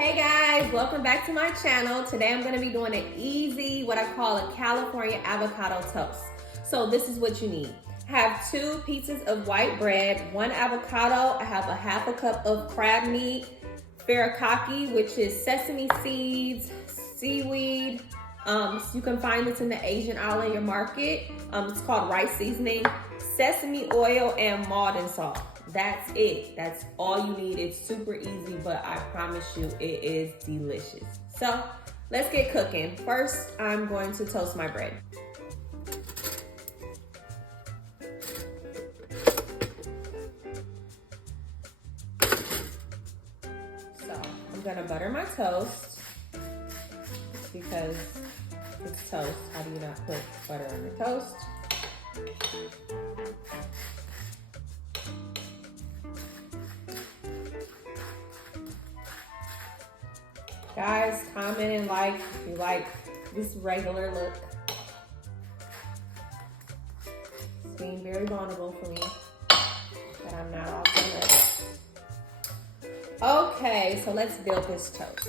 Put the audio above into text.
Hey guys, welcome back to my channel. Today I'm going to be doing an easy, what I call a California avocado toast. So this is what you need. I have 2 pieces of white bread, 1 avocado. I have a half a cup of crab meat, furikake, which is sesame seeds, seaweed. You can find this in the Asian aisle in your market. It's called rice seasoning, sesame oil, and Maldon salt. That's it. That's all you need. It's super easy, but I promise you it is delicious. So let's get cooking. First, I'm going to toast my bread. So I'm gonna butter my toast because it's toast. How do you not put butter on your toast? Guys, comment and like if you like this regular look. It's being very vulnerable for me that I'm not all good. Okay, so let's build this toast.